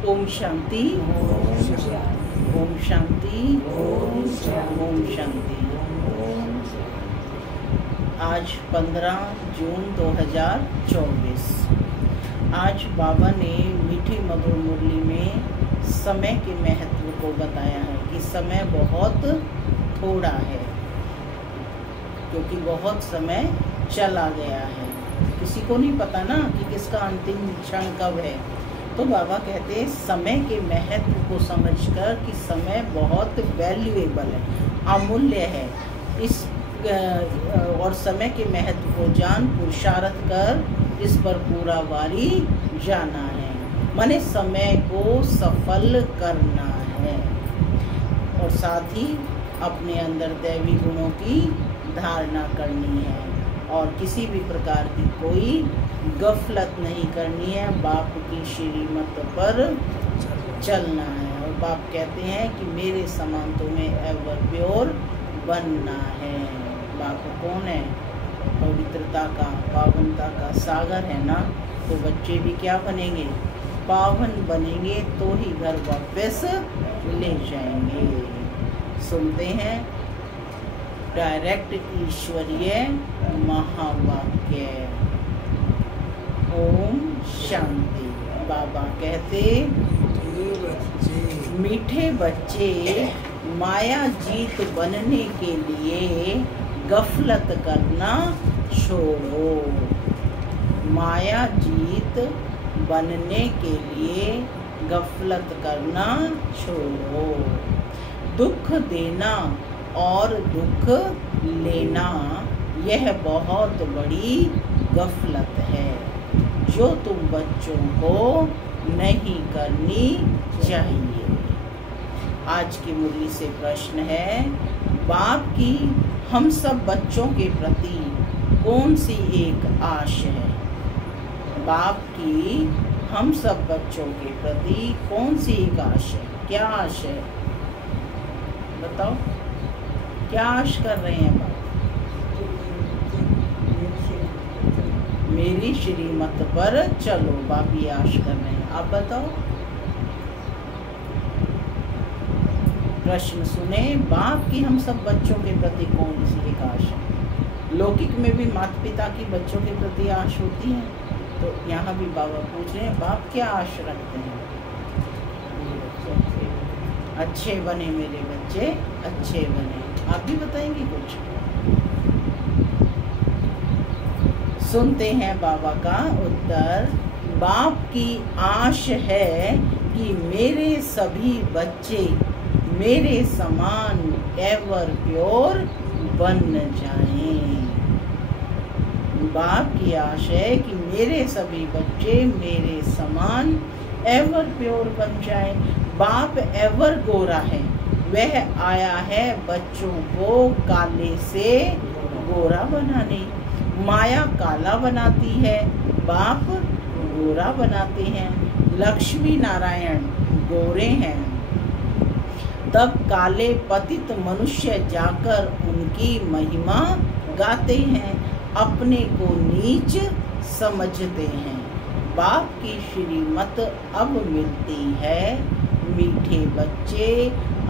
ओम शांति, ओम शांति, ओम शांति। आज 15 जून 2024। आज बाबा ने मीठी मधुर मुरली में समय के महत्व को बताया है कि समय बहुत थोड़ा है, क्योंकि बहुत समय चला गया है। किसी को नहीं पता ना कि किसका अंतिम क्षण कब है। तो बाबा कहते हैं समय के महत्व को समझकर कि समय बहुत वैल्यूएबल है, अमूल्य है। इस और समय के महत्व को जान पुरुषार्थ कर इस पर पूरा वारी जाना है। माने समय को सफल करना है और साथ ही अपने अंदर दैवी गुणों की धारणा करनी है और किसी भी प्रकार की कोई गफलत नहीं करनी है। बाप की श्रीमत पर चलना है और बाप कहते हैं कि मेरे समान तुम्हें एवर प्योर बनना है। बाप कौन है? पवित्रता का, पावनता का सागर है ना। तो बच्चे भी क्या बनेंगे? पावन बनेंगे तो ही घर वापस ले जाएंगे। सुनते हैं डायरेक्ट ईश्वरीय महावाक्य। ओम शांति। बाबा कहते मीठे बच्चे माया जीत बनने के लिए गफलत करना छोड़ो। माया जीत बनने के लिए गफलत करना छोड़ो। दुख देना और दुख लेना यह बहुत बड़ी गफलत है जो तुम बच्चों को नहीं करनी चाहिए। आज की मुरली से प्रश्न है, बाप की हम सब बच्चों के प्रति कौन सी एक आश है? बाप की हम सब बच्चों के प्रति कौन सी एक आश है? क्या आश है बताओ? क्या आश कर रहे हैं बाप? मेरी श्रीमत पर चलो, बाप ये आश कर रहे हैं। आप बताओ। प्रश्न सुने, बाप की हम सब बच्चों के प्रति कौन सी एक आश है? लौकिक में भी माता पिता की बच्चों के प्रति आश होती है, तो यहाँ भी बाबा पूछ रहे हैं बाप क्या आश रखते हैं? अच्छे बने मेरे बच्चे, अच्छे बने। आप भी बताएंगे कुछ? सुनते हैं बाबा का उत्तर। बाप की आश है कि मेरे सभी बच्चे मेरे समान एवर प्योर बन जाएं। बाप की आश है कि मेरे सभी बच्चे मेरे समान एवर प्योर बन जाएं। बाप एवर गोरा है, वह आया है बच्चों को काले से गोरा बनाने। माया काला बनाती है, बाप गोरा बनाते हैं। लक्ष्मी नारायण गोरे हैं, तब काले पतित मनुष्य जाकर उनकी महिमा गाते हैं, अपने को नीच समझते हैं। बाप की श्रीमत अब मिलती है, मीठे बच्चे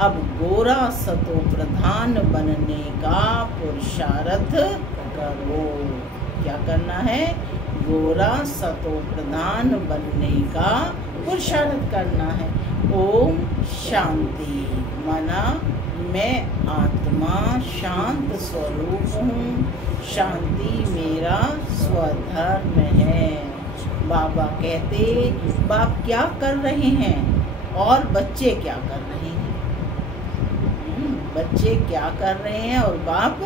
अब गोरा सतो प्रधान बनने का पुरुषार्थ करो। क्या करना है? गोरा सतो प्रधान बनने का पुरुषार्थ करना है। ओम शांति। माना मैं आत्मा शांत स्वरूप हूँ, शांति मेरा स्वधर्म है। बाबा कहते बाप क्या कर रहे हैं और बच्चे क्या कर रहे हैं? बच्चे क्या कर रहे हैं और बाप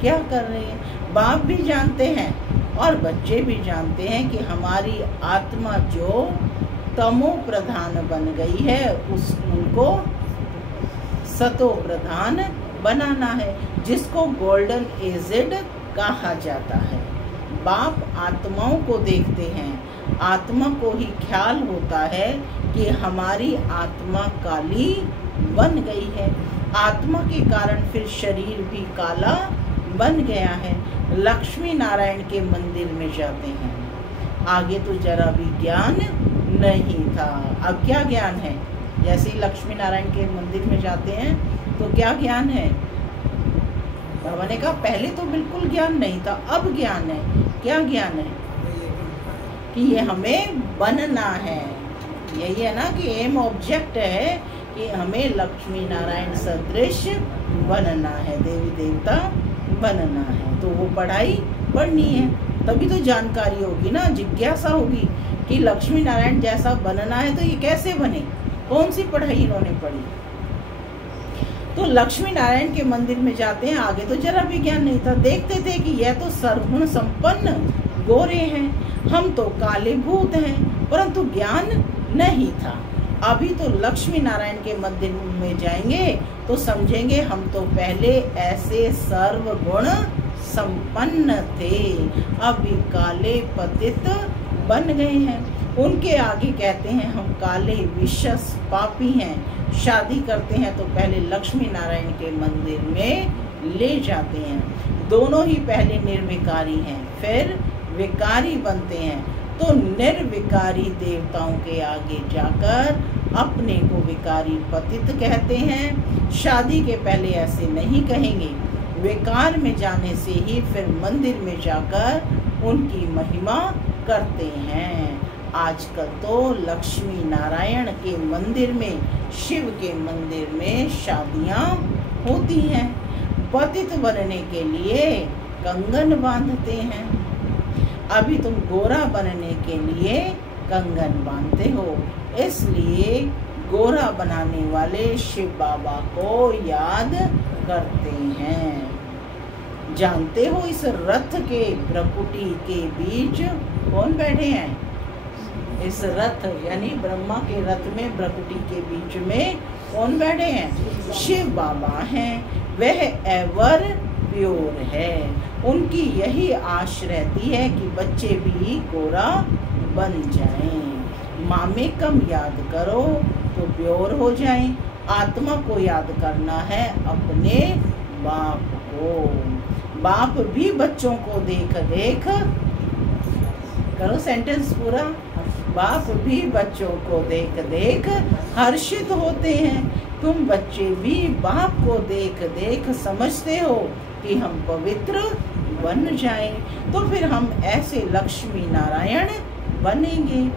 क्या कर रहे हैं? बाप भी जानते हैं और बच्चे भी जानते हैं कि हमारी आत्मा जो तमो प्रधान बन गई है उनको सतो प्रधान बनाना है, जिसको गोल्डन एजेड कहा जाता है। बाप आत्माओं को देखते हैं, आत्मा को ही ख्याल होता है कि हमारी आत्मा काली बन गई है। आत्मा के कारण फिर शरीर भी काला बन गया है। लक्ष्मी नारायण के मंदिर में जाते हैं, आगे तो जरा भी ज्ञान नहीं था। अब क्या ज्ञान है? जैसे ही लक्ष्मी नारायण के मंदिर में जाते हैं तो क्या ज्ञान है? बाबा ने कहा पहले तो बिल्कुल ज्ञान नहीं था, अब ज्ञान है। क्या ज्ञान है? कि ये हमें बनना है। यही है ना कि एम ऑब्जेक्ट है कि हमें लक्ष्मी नारायण सदृश बनना है, देवी देवता बनना है। तो वो पढ़ाई पढ़नी है, तभी तो जानकारी होगी ना, जिज्ञासा होगी कि लक्ष्मी नारायण जैसा बनना है तो ये कैसे बने, कौन सी पढ़ाई इन्होंने पढ़ी। तो लक्ष्मी नारायण के मंदिर में जाते हैं, आगे तो जरा भी ज्ञान नहीं था। देखते थे कि यह तो सर्वगुण संपन्न गोरे हैं, हम तो काले भूत हैं, परंतु ज्ञान नहीं था। अभी तो लक्ष्मी नारायण के मंदिर में जाएंगे तो समझेंगे हम तो पहले ऐसे सर्वगुण संपन्न थे, अभी काले पतित बन गए हैं। उनके आगे कहते हैं हम काले विशस पापी हैं। शादी करते हैं तो पहले लक्ष्मी नारायण के मंदिर में ले जाते हैं। दोनों ही पहले निर्विकारी हैं, फिर विकारी बनते हैं। तो निर्विकारी देवताओं के आगे जाकर अपने को विकारी पतित कहते हैं। शादी के पहले ऐसे नहीं कहेंगे, विकार में जाने से ही फिर मंदिर में जाकर उनकी महिमा करते हैं। आजकल तो लक्ष्मी नारायण के मंदिर में, शिव के मंदिर में शादियां होती हैं। पतित बनने के लिए कंगन बांधते हैं। अभी तुम गोरा बनने के लिए कंगन बांधते हो, इसलिए गोरा बनाने वाले शिव बाबा को याद करते हैं। जानते हो इस रथ के भ्रकुटी के बीच कौन बैठे हैं? इस रथ यानी ब्रह्मा के रथ में भ्रकुटी के बीच में कौन बैठे हैं? शिव बाबा हैं। वह एवर प्योर है। उनकी यही आश रहती है कि बच्चे भी गोरा बन जाएं। मामेकम याद करो तो प्योर हो जाएं। आत्मा को याद करना है, अपने बाप को। बाप भी बच्चों को देख देख, करो सेंटेंस पूरा, बाप भी बच्चों को देख देख हर्षित होते हैं। तुम बच्चे भी बाप को देख देख समझते हो कि हम पवित्र बन जाएं, तो फिर हम ऐसे लक्ष्मी नारायण बनेंगे।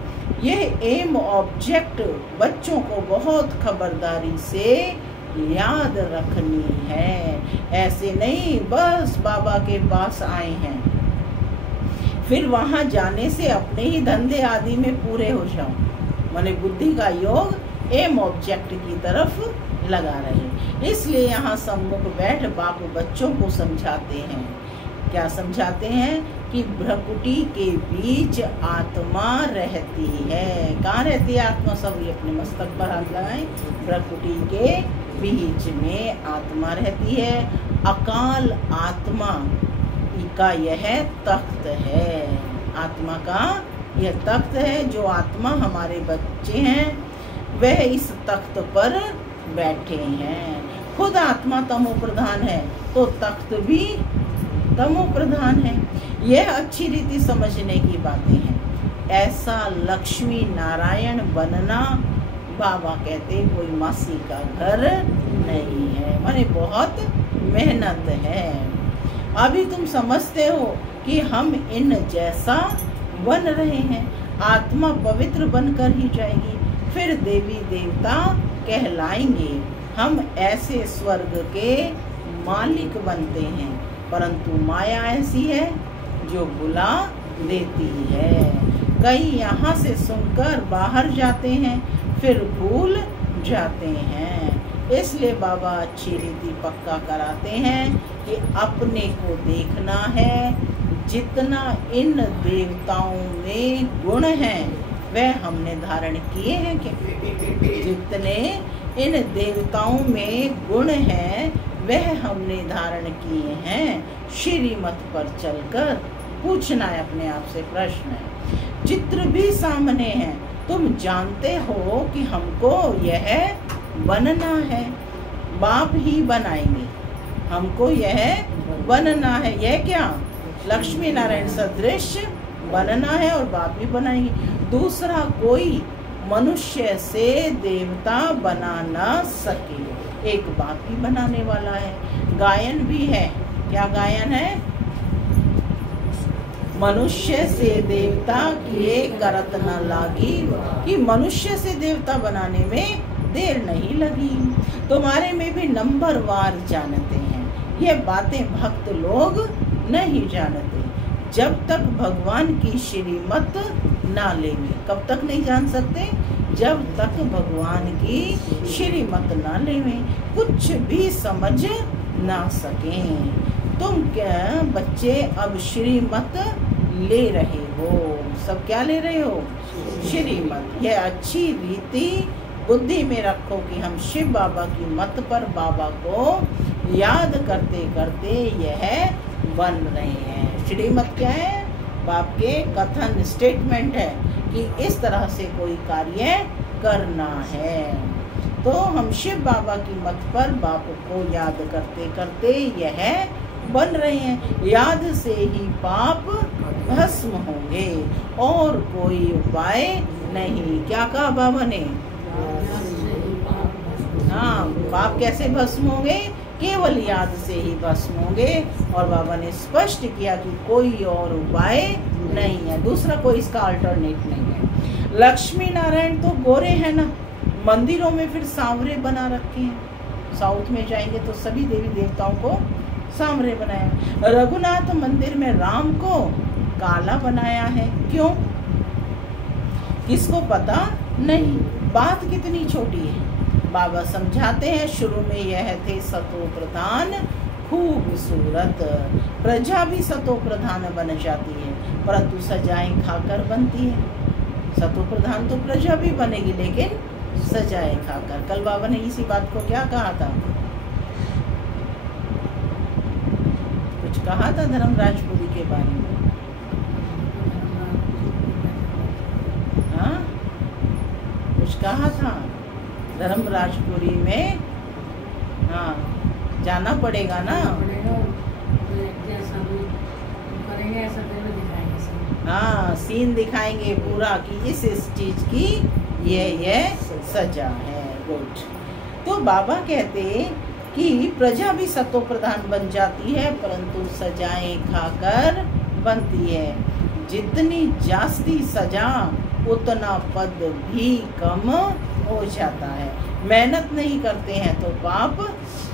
यह एम ऑब्जेक्ट बच्चों को बहुत खबरदारी से याद रखनी है। ऐसे नहीं बस बाबा के पास आए हैं, फिर वहां जाने से अपने ही धंधे आदि में पूरे हो जाओ। माने बुद्धि का योग एम ऑब्जेक्ट की तरफ लगा रहे। इसलिए यहाँ सम्मुख बैठ बाप बच्चों को समझाते हैं। क्या समझाते हैं? कि भ्रकुटी के बीच आत्मा रहती है। कहाँ रहती है आत्मा? सब ये अपने मस्तक पर हाथ लगाएं। भ्रकुटी के बीच में आत्मा रहती है। अकाल आत्मा का यह तख्त है। आत्मा का यह तख्त है। जो आत्मा हमारे बच्चे हैं वह इस तख्त पर बैठे हैं। खुद आत्मा तमो प्रधान है तो तख्त भी तमो प्रधान है। यह अच्छी रीति समझने की बातें हैं। ऐसा लक्ष्मी नारायण बनना बाबा कहते कोई मासी का घर नहीं है, माने बहुत मेहनत है। अभी तुम समझते हो कि हम इन जैसा बन रहे हैं। आत्मा पवित्र बनकर ही जाएगी, फिर देवी देवता कहलाएंगे। हम ऐसे स्वर्ग के मालिक बनते हैं, परंतु माया ऐसी है जो बुला देती है। कई यहाँ से सुनकर बाहर जाते हैं, फिर भूल जाते हैं। इसलिए बाबा अच्छी रीति पक्का कराते हैं कि अपने को देखना है। जितना इन देवताओं में गुण हैं वह हमने धारण किए हैं क्या? जितने इन देवताओं में गुण हैं वह हमने धारण किए हैं। श्रीमत पर चलकर पूछना है अपने आप से प्रश्न है। चित्र भी सामने है, तुम जानते हो कि हमको यह बनना है। बाप ही बनाएंगे, हमको यह बनना है। यह क्या? लक्ष्मी नारायण सदृश बनना है और बाप भी बनाएंगे। दूसरा कोई मनुष्य से देवता बना न सके, एक बाप ही बनाने वाला है। गायन भी है, क्या गायन है? मनुष्य से देवता किए करत न लागी, कि मनुष्य से देवता बनाने में देर नहीं लगी। तुम्हारे में भी नंबरवार जानते हैं, ये बातें भक्त लोग नहीं जानते। जब तक भगवान की श्रीमत ना लेंगे, कब तक नहीं जान सकते? जब तक भगवान की श्रीमत ना लेंगे, कुछ भी समझ ना सकें। तुम क्या बच्चे अब श्रीमत ले रहे हो, सब क्या ले रहे हो? श्रीमत। यह अच्छी रीति बुद्धि में रखो कि हम शिव बाबा की मत पर बाबा को याद करते करते यह बन रहे हैं। श्रीमत क्या है? बाप के कथन, स्टेटमेंट है कि इस तरह से कोई कार्य करना है। तो हम शिव बाबा की मत पर बाप को याद करते करते यह बन रहे हैं। याद से ही पाप भस्म होंगे और कोई उपाय नहीं। क्या कहा बाबा ने? हाँ, पाप कैसे भस्म होंगे? केवल याद से ही भस्म होंगे। और बाबा ने स्पष्ट किया कि कोई और उपाय नहीं है, दूसरा कोई इसका अल्टरनेट नहीं है। लक्ष्मी नारायण तो गोरे हैं ना, मंदिरों में फिर सांवरे बना रखे हैं। साउथ में जाएंगे तो सभी देवी देवताओं को सांवरे बनाया। रघुनाथ मंदिर में राम को काला बनाया है, क्यों? किसको पता नहीं। बात कितनी छोटी है। बाबा समझाते हैं, शुरू में यह थे सतो प्रधान खूबसूरत, प्रजा भी सतो प्रधान बन जाती है, परंतु सजाएं खाकर बनती है। सतो प्रधान तो प्रजा भी बनेगी, लेकिन सजाएं खाकर। कल बाबा ने इसी बात को क्या कहा था? कुछ कहा था धर्मराजपुरी के बारे में। हाँ, कुछ कहा था धर्मराजपुरी में। हाँ, जाना पड़ेगा ना। हाँ, सीन दिखाएंगे पूरा कि इस चीज की ये सजा है। गुड। तो बाबा कहते कि प्रजा भी सतो प्रधान बन जाती है, परंतु सजाएं खाकर बनती है। जितनी जास्ती सजा उतना पद भी कम हो जाता है। मेहनत नहीं करते हैं तो बाप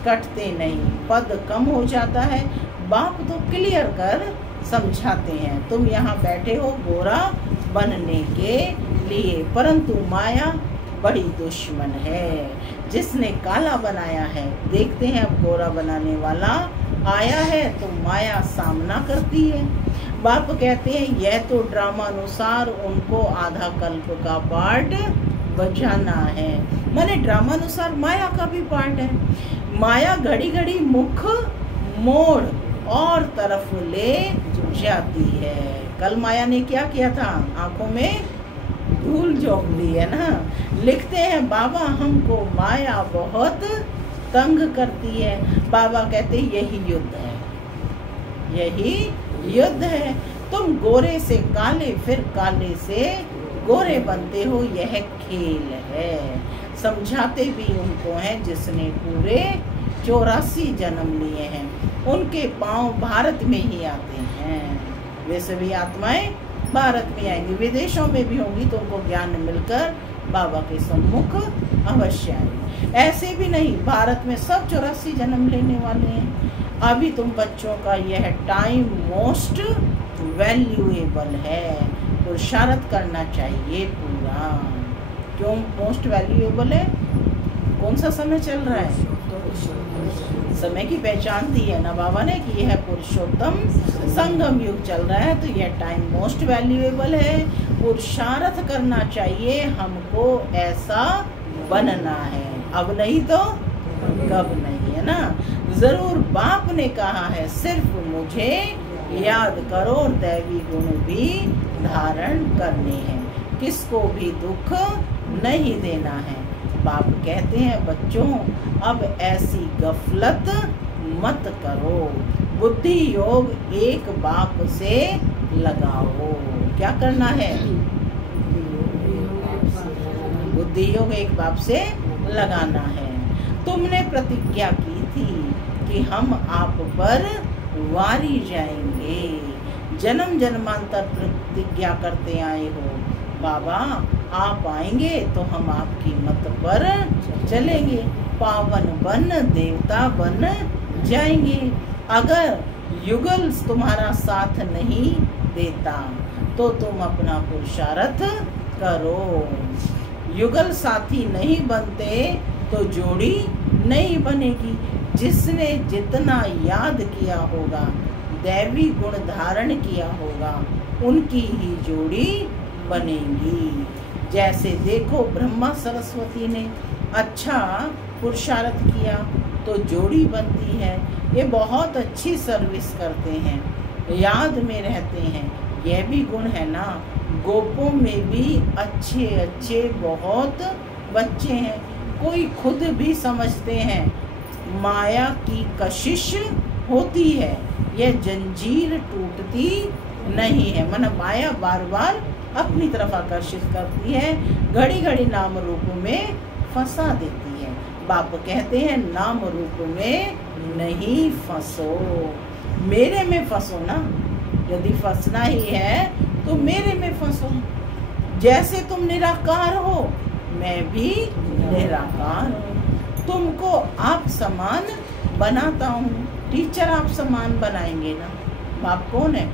कटते नहीं, पद कम हो जाता है। बाप तो क्लियर कर समझाते हैं, तुम यहाँ बैठे हो गोरा बनने के लिए, परंतु माया बड़ी दुश्मन है। जिसने काला बनाया है, देखते हैं अब गोरा बनाने वाला आया है तो माया सामना करती है। बाप कहते हैं यह तो ड्रामा अनुसार उनको आधा कल्प का पार्ट बजाना है। माने ड्रामा अनुसार माया का भी पार्ट है। माया घड़ी घड़ी मुख मोड़ और तरफ ले जाती है। कल माया ने क्या किया था? आंखों में धूल झोंक दी है ना। लिखते हैं बाबा हमको माया बहुत तंग करती है। बाबा कहते यही युद्ध है, यही युद्ध है। तुम गोरे से काले, फिर काले से गोरे बनते हो, यह खेल है। समझाते भी उनको हैं जिसने पूरे 84 जन्म लिए हैं। उनके पांव भारत में ही आते हैं। वे सभी आत्माएं भारत में आएंगी, विदेशों में भी होंगी तो उनको ज्ञान मिलकर बाबा के सम्मुख अवश्य आएंगे। ऐसे भी नहीं, भारत में सब 84 जन्म लेने वाले हैं। अभी तुम बच्चों का यह टाइम मोस्ट वैल्यूएबल है, पुरुषार्थ करना चाहिए पूरा। क्यों मोस्ट वैल्यूएबल है? कौन सा समय चल रहा है? समय की पहचान दी है ना बाबा ने कि यह पुरुषोत्तम संगम युग चल रहा है, तो यह टाइम मोस्ट वैल्यूएबल है। पुरुषार्थ करना चाहिए, हमको ऐसा बनना है। अब नहीं तो कब नहीं, है ना। जरूर बाप ने कहा है सिर्फ मुझे याद करो, और दैवी गुण भी धारण करने हैं, किसको भी दुख नहीं देना है। बाप कहते हैं बच्चों अब ऐसी गफलत मत करो, बुद्धि योग एक बाप से लगाओ। क्या करना है? बुद्धि योग एक बाप से लगाना है। तुमने प्रतिज्ञा की थी कि हम आप पर वारी जाएंगे, जन्म जन्मांतर प्रतिज्ञा करते आए हो। बाबा आप आएंगे तो हम आपकी मत पर चलेंगे, पावन बन देवता बन जाएंगे। अगर युगल तुम्हारा साथ नहीं देता तो तुम अपना पुरुषार्थ करो। युगल साथी नहीं बनते तो जोड़ी नहीं बनेगी। जिसने जितना याद किया होगा, दैवी गुण धारण किया होगा, उनकी ही जोड़ी बनेगी। जैसे देखो ब्रह्मा सरस्वती ने अच्छा पुरुषार्थ किया तो जोड़ी बनती है। ये बहुत अच्छी सर्विस करते हैं, याद में रहते हैं। यह भी गुण है ना। गोपों में भी अच्छे अच्छे बहुत बच्चे हैं। कोई खुद भी समझते हैं माया की कशिश होती है, यह जंजीर टूटती नहीं है। मन माया बार बार अपनी तरफ आकर्षित करती है, घड़ी घड़ी नाम रूप में फंसा देती है। बाप कहते हैं नाम रूप में नहीं फंसो, मेरे में फंसो ना। यदि फंसना ही है तो मेरे में फंसो। जैसे तुम निराकार हो, मैं भी निराकार हूँ। तुमको आप समान बनाता हूँ। टीचर आप समान बनाएंगे ना। बाप कौन है?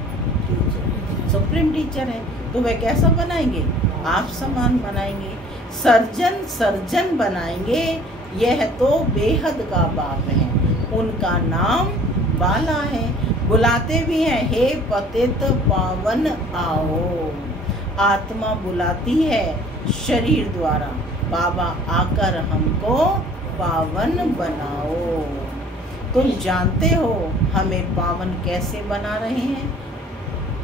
सुप्रीम टीचर है, तो वह कैसा बनाएंगे? आप समान बनाएंगे। सर्जन सर्जन बनाएंगे। यह तो बेहद का बाप है, उनका नाम बाला है। बुलाते भी हैं, हे पतित पावन आओ। आत्मा बुलाती है शरीर द्वारा, बाबा आकर हमको पावन बनाओ। तुम जानते हो हमें पावन कैसे बना रहे हैं?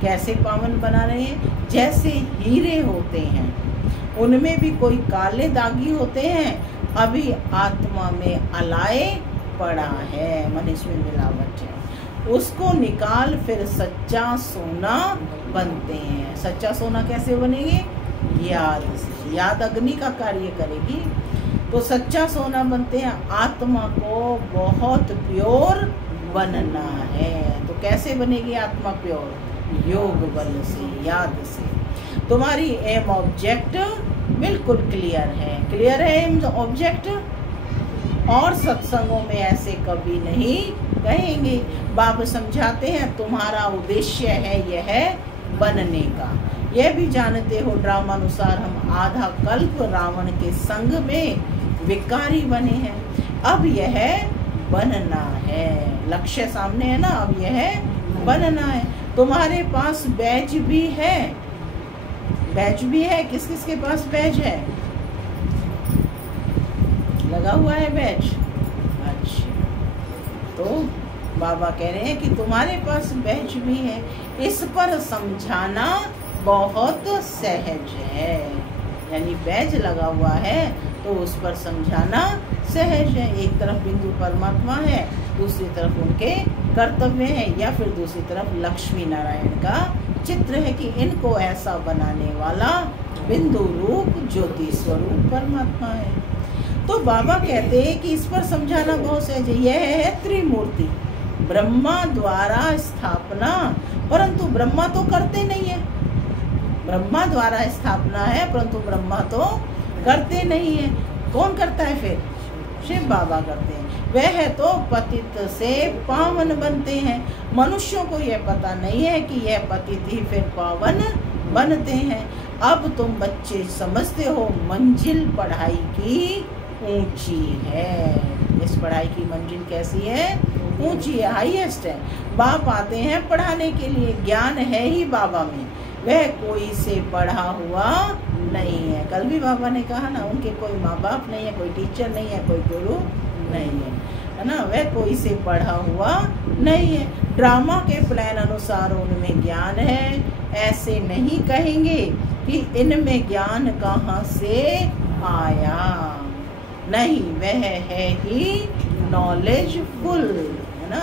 कैसे पावन बना रहे हैं? जैसे हीरे होते हैं, उनमें भी कोई काले दागी होते हैं, अभी आत्मा में अलाए पड़ा है, मन इसमें मिलावट है। उसको निकाल फिर सच्चा सोना बनते हैं। सच्चा सोना कैसे बनेंगे? याद से। याद अग्नि का कार्य करेगी तो सच्चा सोना बनते हैं। आत्मा को बहुत प्योर बनना है, तो कैसे बनेगी आत्मा प्योर? योग बल से, याद से। तुम्हारी एम ऑब्जेक्ट बिल्कुल क्लियर है। क्लियर है एम ऑब्जेक्ट? और सत्संगों में ऐसे कभी नहीं कहेंगे। बाबा समझाते हैं तुम्हारा उद्देश्य है यह बनने का। यह भी जानते हो ड्रामानुसार हम आधा कल्प रावण के संग में विकारी बने हैं। अब यह बनना है, लक्ष्य सामने है ना। अब यह बनना है। तुम्हारे पास बैज भी है, बैज भी है। किस किस के पास बैज है? लगा हुआ है बैज। अच्छा, तो बाबा कह रहे हैं कि तुम्हारे पास बैज भी है, इस पर समझाना बहुत सहज है। यानी बैज लगा हुआ है तो उस पर समझाना सहज है। एक तरफ बिंदु परमात्मा है, दूसरी तरफ उनके कर्तव्य है, या फिर दूसरी तरफ लक्ष्मी नारायण का चित्र है कि इनको ऐसा बनाने वाला बिंदु रूप ज्योति स्वरूप परमात्मा है। तो बाबा कहते हैं कि इस पर समझाना बहुत सहज है। यह है त्रिमूर्ति, ब्रह्मा द्वारा स्थापना, परंतु ब्रह्मा तो करते नहीं है। ब्रह्मा द्वारा स्थापना है परंतु ब्रह्मा तो करते नहीं है। कौन करता है फिर? शिव बाबा करते हैं। वह तो पतित से पावन बनते हैं। मनुष्यों को यह पता नहीं है कि यह पतित ही फिर पावन बनते हैं। अब तुम बच्चे समझते हो मंजिल पढ़ाई की ऊंची है। इस पढ़ाई की मंजिल कैसी है? ऊंची है, हाईएस्ट है। बाप आते हैं पढ़ाने के लिए, ज्ञान है ही बाबा में, वह कोई से पढ़ा हुआ नहीं है। कल भी बाबा ने कहा ना, उनके कोई माँ बाप नहीं है, कोई टीचर नहीं है, कोई गुरु नहीं है ना। वह कोई से पढ़ा हुआ नहीं है। ड्रामा के प्लान अनुसार उनमें ज्ञान है। ऐसे नहीं कहेंगे कि इनमें ज्ञान कहाँ से आया। नहीं, वह है ही नॉलेजफुल, है ना।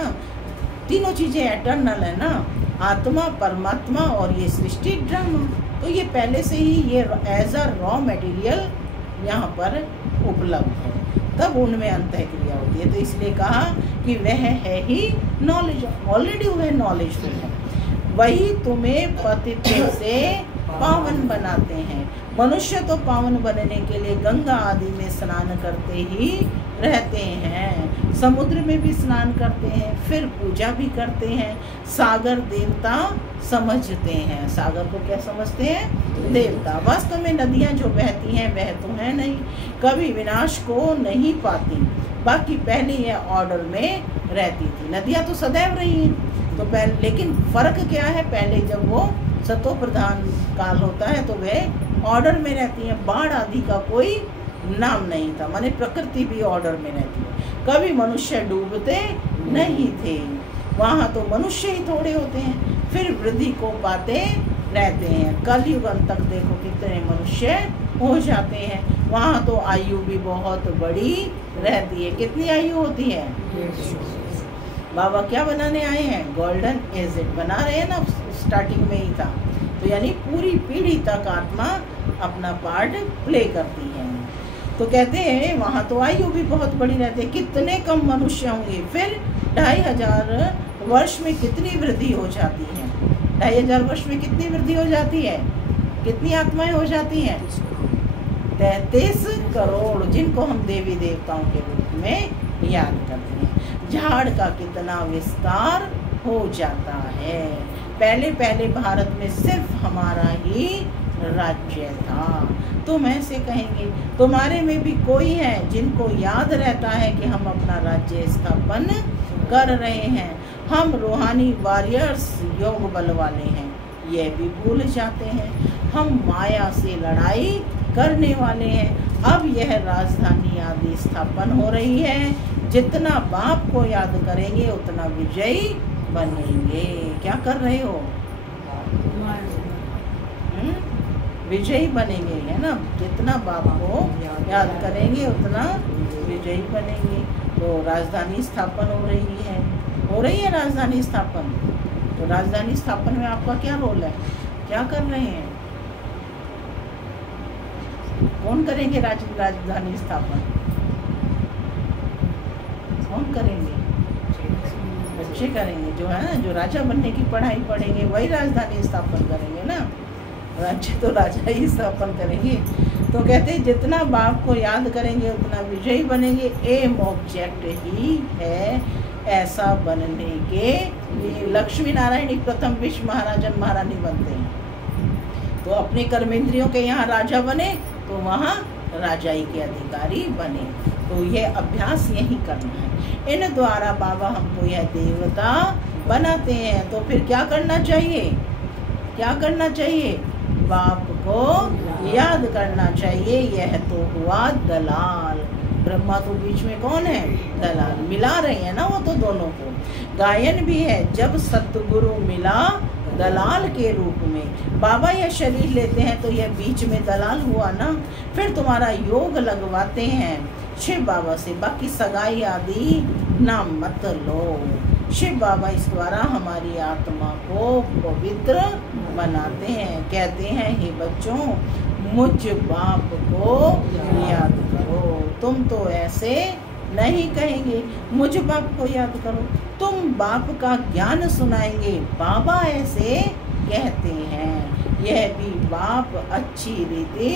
तीनों चीजें एटर्नल है ना। आत्मा, परमात्मा और ये सृष्टि ड्रामा। तो ये पहले से ही ये एज अ रॉ मटेरियल यहाँ पर उपलब्ध है, तब उनमें अंतःक्रिया होती है। तो इसलिए कहा कि वह है ही नॉलेज, ऑलरेडी वह नॉलेजफुल है। वही तुम्हें पतित्व से पावन बनाते हैं। मनुष्य तो पावन बनने के लिए गंगा आदि में स्नान करते ही रहते हैं, समुद्र में भी स्नान करते हैं, फिर पूजा भी करते हैं। सागर देवता समझते हैं। सागर को क्या समझते हैं? देवता। वास्तव में नदियाँ जो बहती हैं वह तो है नहीं, कभी विनाश को नहीं पाती। बाकी पहले यह ऑर्डर में रहती थी। नदियाँ तो सदैव रही हैं, तो पहले, लेकिन फर्क क्या है? पहले जब वो सतो प्रधान काल होता है तो वह ऑर्डर में रहती है, बाढ़ आदि का कोई नाम नहीं था, माने प्रकृति भी ऑर्डर में रहती है। कभी मनुष्य डूबते नहीं थे, वहाँ तो मनुष्य ही थोड़े होते हैं, फिर वृद्धि को पाते रहते हैं। कलयुग अंत तक देखो कितने मनुष्य हो जाते हैं, वहाँ तो आयु भी बहुत बड़ी रहती है। कितनी आयु होती है? बाबा क्या बनाने आए हैं? गोल्डन एज बना रहे हैं ना, स्टार्टिंग में ही था। तो यानी पूरी पीढ़ी तक आत्मा अपना पार्ट प्ले करती है। तो कहते हैं वहाँ तो आयु भी बहुत बड़ी रहती है, कितने कम मनुष्य होंगे। फिर 2500 वर्ष में कितनी वृद्धि हो जाती है? 2500 वर्ष में कितनी वृद्धि हो जाती है? कितनी आत्माएं हो जाती हैं? 33 करोड़, जिनको हम देवी देवताओं के रूप में याद करते हैं। झाड़ का कितना विस्तार हो जाता है। पहले पहले भारत में सिर्फ हमारा ही राज्य था। तुम ऐसे कहेंगे तुम्हारे में भी कोई है जिनको याद रहता है कि हम अपना राज्य स्थापन कर रहे हैं, हम रूहानी वॉरियर्स योग बल वाले हैं, ये भी भूल जाते हैं। हम माया से लड़ाई करने वाले हैं। अब यह राजधानी आदि स्थापन हो रही है। जितना बाप को याद करेंगे उतना विजयी बनेंगे। क्या कर रहे हो? विजयी बनेंगे, है ना। जितना बाप को याद करेंगे उतना विजयी बनेंगे। तो राजधानी स्थापन हो रही है राजधानी स्थापन। तो राजधानी स्थापन में आपका क्या रोल है? क्या कर रहे हैं? कौन करेंगे राजधानी स्थापन? कौन करेंगे? बच्चे करेंगे, जो है ना, जो राजा बनने की पढ़ाई पढ़ेंगे वही राजधानी स्थापन करेंगे ना। राज्य तो राजा ही स्थापन करेंगे। तो कहते हैं जितना बाप को याद करेंगे उतना विजयी बनेंगे। एम ऑब्जेक्ट ही है ऐसा बनने के लिए। लक्ष्मी नारायण ही प्रथम विश्व महाराजन महारानी बनते हैं। तो अपने कर्मेंद्रियों के यहाँ राजा बने तो वहाँ राजाई के अधिकारी बने। तो ये अभ्यास यही करना है। इन द्वारा बाबा हमको यह देवता बनाते हैं। तो फिर क्या करना चाहिए? क्या करना चाहिए? बाप को याद करना चाहिए। यह तो हुआ दलाल। ब्रह्मा तो बीच में कौन है? दलाल। मिला रहे हैं ना वो तो दोनों को। गायन भी है, जब सतगुरु मिला दलाल के रूप में। बाबा यह शरीर लेते हैं तो यह बीच में दलाल हुआ ना। फिर तुम्हारा योग लगवाते हैं शिव बाबा से, बाकी सगाई आदि नाम मत लो। शिव बाबा इस द्वारा हमारी आत्मा को पवित्र बनाते हैं। कहते हैं हे बच्चों, मुझ बाप को याद करो। तुम तो ऐसे नहीं कहेंगे मुझ बाप को याद करो, तुम बाप का ज्ञान सुनाएंगे। बाबा ऐसे कहते हैं। यह भी बाप अच्छी रीति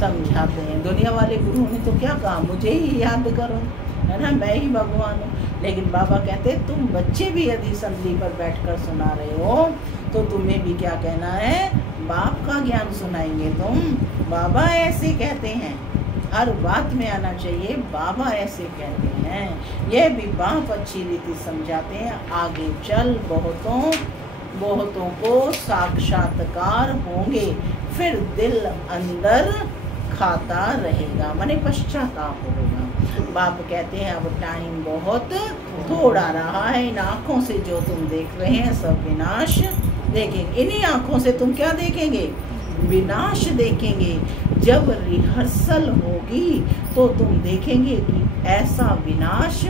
समझाते हैं। दुनिया वाले गुरु ने तो क्या कहा? मुझे ही याद करो, है ना, मैं ही भगवान हूँ। लेकिन बाबा कहते तुम बच्चे भी यदि संधि पर बैठकर सुना रहे हो तो तुम्हें भी क्या कहना है? बाप का ज्ञान सुनाएंगे तुम। बाबा ऐसे कहते हैं, हर बात में आना चाहिए बाबा ऐसे कहते हैं। यह भी बाप अच्छी रीति समझाते हैं। आगे चल बहुतों को साक्षात्कार होंगे, फिर दिल अंदर खाता रहेगा, माने पश्चाताप होगा। बाप कहते हैं अब टाइम बहुत थोड़ा रहा है। इन आँखों से जो तुम देख रहे हैं सब विनाश देखेंगे। इन्हीं आँखों से तुम क्या देखेंगे? विनाश देखेंगे। जब रिहर्सल होगी तो तुम देखेंगे कि ऐसा विनाश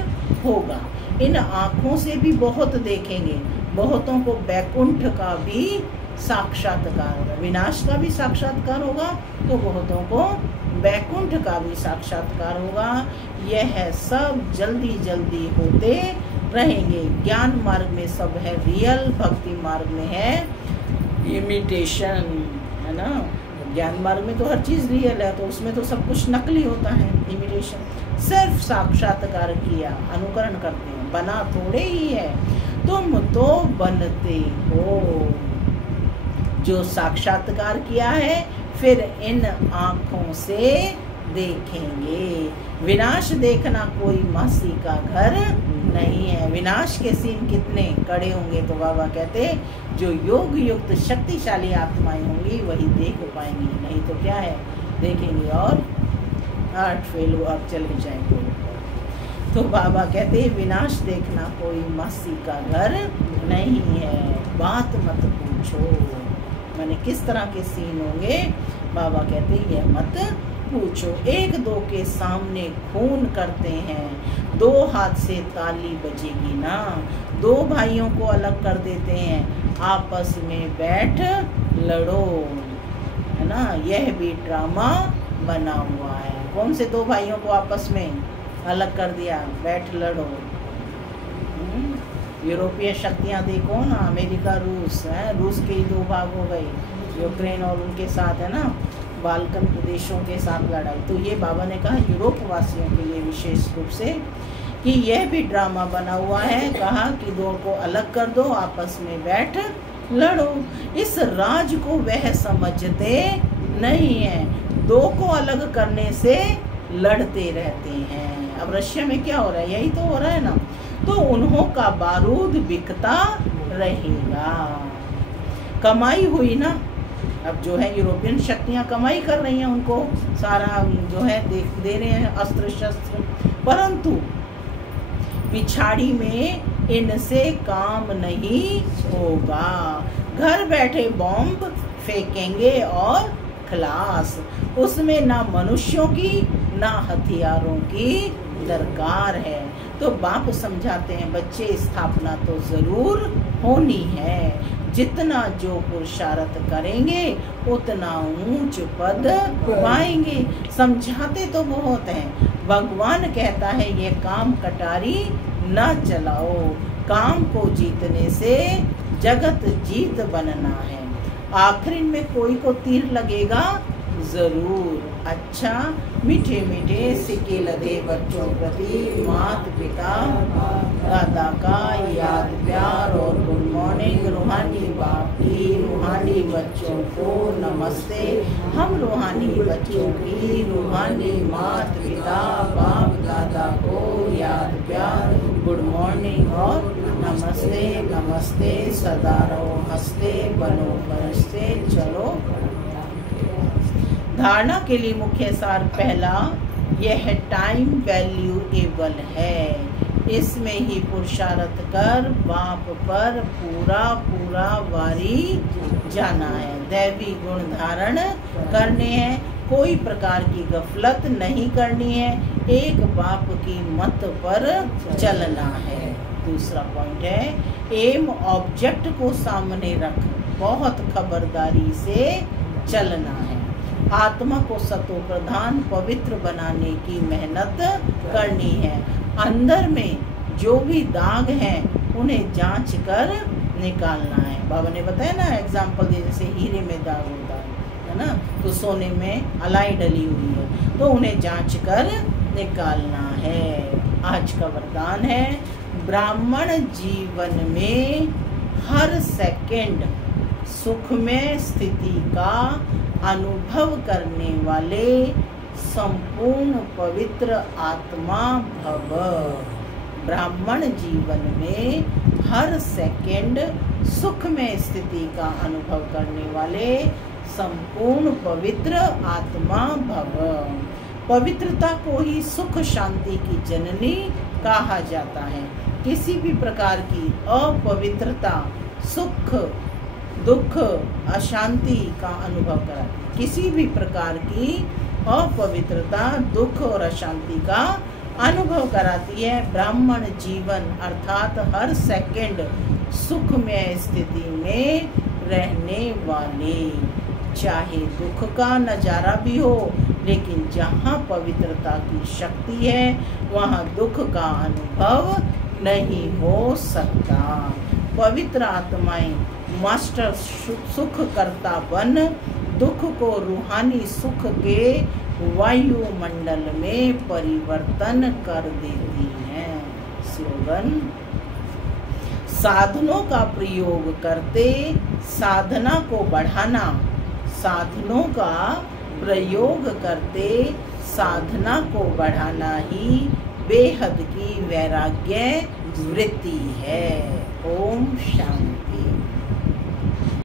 होगा। इन आँखों से भी बहुत देखेंगे बहुतों को बैकुंठ का भी साक्षात्कार होगा, विनाश का भी साक्षात्कार होगा तो बहुतों को बैकुंठ का भी साक्षात्कार होगा। यह सब जल्दी जल्दी होते रहेंगे। ज्ञान मार्ग में सब है रियल, भक्ति मार्ग में है इमिटेशन, है ना। ज्ञान मार्ग में तो हर चीज़ रियल है, तो उसमें तो सब कुछ नकली होता है, इमिटेशन। सिर्फ साक्षात्कार किया, अनुकरण करते हैं, बना थोड़े ही है। तुम तो बनते हो, जो साक्षात्कार किया है फिर इन आँखों से देखेंगे। विनाश देखना कोई मासी का घर नहीं है। विनाश के सीन कितने कड़े होंगे, तो बाबा कहते जो योग युक्त शक्तिशाली आत्माएं होंगी वही देख पाएंगी, नहीं तो क्या है, देखेंगे और हार्ट फेल हो, अब चले जाएंगे। तो बाबा कहते विनाश देखना कोई मासी का घर नहीं है, बात मत पूछो। मैंने किस तरह के सीन होंगे, बाबा कहते ये मत पूछो। एक दो के सामने खून करते हैं, दो हाथ से ताली बजेगी ना। दो भाइयों को अलग कर देते हैं, आपस में बैठ लड़ो, है ना। यह भी ड्रामा बना हुआ है। कौन से दो भाइयों को आपस में अलग कर दिया, बैठ लड़ो। यूरोपीय शक्तियां देखो ना, अमेरिका रूस है, रूस के ही दो भाग हो गए, यूक्रेन और उनके साथ, है ना, बाल्कन प्रदेशों के साथ लड़ाई। तो ये बाबा ने कहा यूरोप वासियों के लिए विशेष रूप से कि यह भी ड्रामा बना हुआ है। कहा कि दो को अलग कर दो, आपस में बैठ लड़ो। इस राज को वह समझते नहीं है, दो को अलग करने से लड़ते रहते हैं। अब रशिया में क्या हो रहा है, यही तो हो रहा है ना। तो उन्हों का बारूद बिकता रहेगा। कमाई हुई ना, अब जो है यूरोपियन शक्तियां कमाई कर रही हैं, उनको सारा जो है दे रहे हैं अस्त्र शस्त्र, परंतु पिछाड़ी में इनसे काम नहीं होगा। घर बैठे बॉम्ब फेंकेंगे और खलास, उसमें ना मनुष्यों की ना हथियारों की दरकार है। तो बाप समझाते हैं बच्चे स्थापना तो जरूर होनी है, जितना जो पुरुषार्थ करेंगे उतना ऊंच पद पाएंगे। समझाते तो बहुत हैं, भगवान कहता है ये काम कटारी न चलाओ, काम को जीतने से जगत जीत बनना है। आखिरी में कोई को तीर लगेगा जरूर। अच्छा, मीठे मीठे सिक्के लगे बच्चों प्रति माता पिता दादा का याद प्यार और गुड मॉर्निंग। रूहानी बाप की रूहानी बच्चों को नमस्ते। हम रूहानी बच्चों की रूहानी माता पिता बाप दादा को याद प्यार, गुड मॉर्निंग और नमस्ते। नमस्ते, सदा रहो हंसते, बनो फरिश्ते, चलो। धारणा के लिए मुख्य सार पहला, यह टाइम वैल्यूएबल है। इसमें ही पुरुषार्थ कर बाप पर पूरा पूरा वारी जाना है। दैवी गुण धारण करने हैं, कोई प्रकार की गफलत नहीं करनी है, एक बाप की मत पर चलना है। दूसरा पॉइंट है एम ऑब्जेक्ट को सामने रख बहुत खबरदारी से चलना है। आत्मा को सतो प्रधान पवित्र बनाने की मेहनत करनी है। अंदर में जो भी दाग हैं उन्हें जांच कर निकालना है। बाबा ने बताया ना एग्जाम्पल दे, जैसे हीरे में दाग होता है ना, तो सोने में अलाई डली हुई है, तो उन्हें जांच कर निकालना है। आज का वरदान है, ब्राह्मण जीवन में हर सेकंड सुखमय स्थिति का अनुभव करने वाले संपूर्ण पवित्र आत्मा भव। ब्राह्मण जीवन में हर सेकंड सुखमय स्थिति का अनुभव करने वाले संपूर्ण पवित्र आत्मा भव। पवित्रता को ही सुख शांति की जननी कहा जाता है। किसी भी प्रकार की अपवित्रता सुख दुख अशांति का अनुभव कराती है। किसी भी प्रकार की अपवित्रता दुख और अशांति का अनुभव कराती है। ब्राह्मण जीवन अर्थात हर सेकंड सुखमय स्थिति में रहने वाले, चाहे दुख का नजारा भी हो, लेकिन जहाँ पवित्रता की शक्ति है वहाँ दुख का अनुभव नहीं हो सकता। पवित्र आत्माएं मास्टर सुख करता बन दुख को रूहानी सुख के वायुमंडल में परिवर्तन कर देती हैं। स्लोगन, साधनों का प्रयोग करते साधना को बढ़ाना, साधनों का प्रयोग करते साधना को बढ़ाना ही बेहद की वैराग्य वृत्ति है। ओम शांति।